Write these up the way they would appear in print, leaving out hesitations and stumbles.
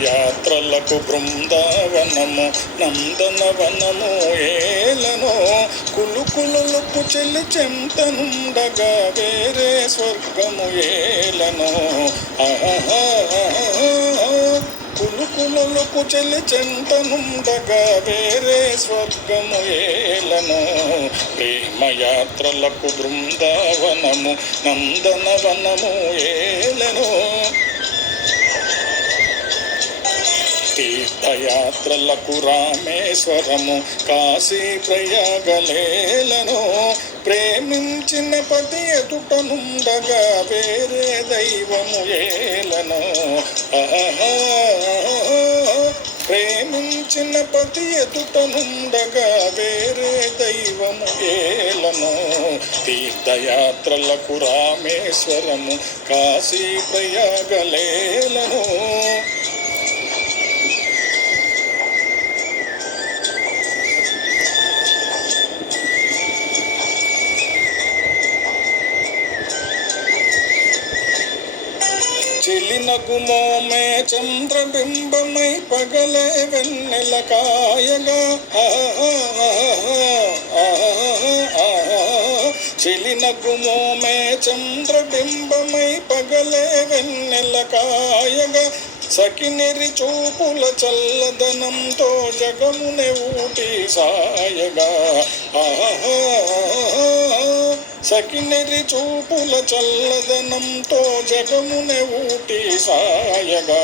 ప్రేమయాత్రలకు బృందావనము నందనవనము ఏలనో కులుకులుకు చెల్లి చెంతనుండగా వేరే స్వర్గము ఏలనో కులుకులుకు చెల్లి చెంతనుండగా వేరే స్వర్గము ఏలనో ప్రేమయాత్రలకు బృందావనము నందనవనము ఏలనో తీర్థయాత్రలకు రామేశ్వరము కాశీ ప్రయాగలేలను ప్రేమించిన పతి ఎదుటనుండగా వేరే దైవము ఏలను ప్రేమించిన పతి ఎదుటనుండగా వేరే దైవము ఏలను తీర్థయాత్రలకు రామేశ్వరము కాశీ ప్రయాగలేలను చెలినగుమోమే చంద్రబింబమై పగలే వెన్నెల కాయగా చెలినగుమోమే చంద్రబింబమై పగలే వెన్నెల కాయగా సకినెరి చూపుల చల్లదనంతో జగమునే ఊటి సాయగా సకినెరి చూపుల చల్లదనంతో జగమునే ఊటి సాయగా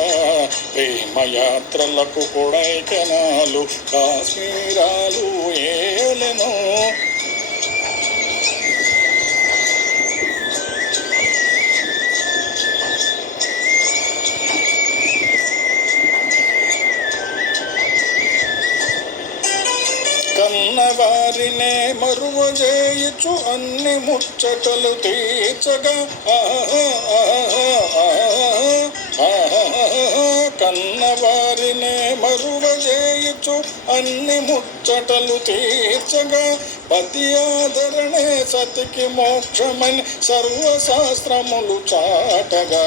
ప్రేమయాత్రలకు కొడైకెనాలు కాశ్మీరాలు ఏలెనో కన్నవారినే మరువజేయుచు అన్ని ముచ్చటలు తీర్చగా కన్నవారినే మరువజేయుచు అన్ని ముచ్చటలు తీర్చగా పతి ఆదరణే సతికి మోక్షమని సర్వశాస్త్రములు చాటగా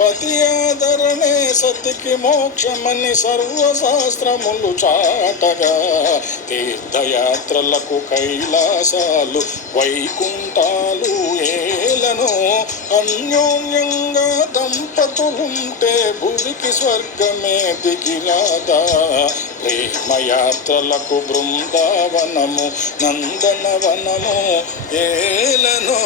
పతి ఆదరణే సతికి మోక్షమని సర్వశాస్త్రములు చాటగా తీర్థయాత్రలకు కైలాసాలు వైకుంఠాలు ఏలను అన్యోన్యంగా దంపతులుంటే భువికి స్వర్గమే దిగిరాదా ప్రేమయాత్రలకు బృందావనము నందనవనము ఏలను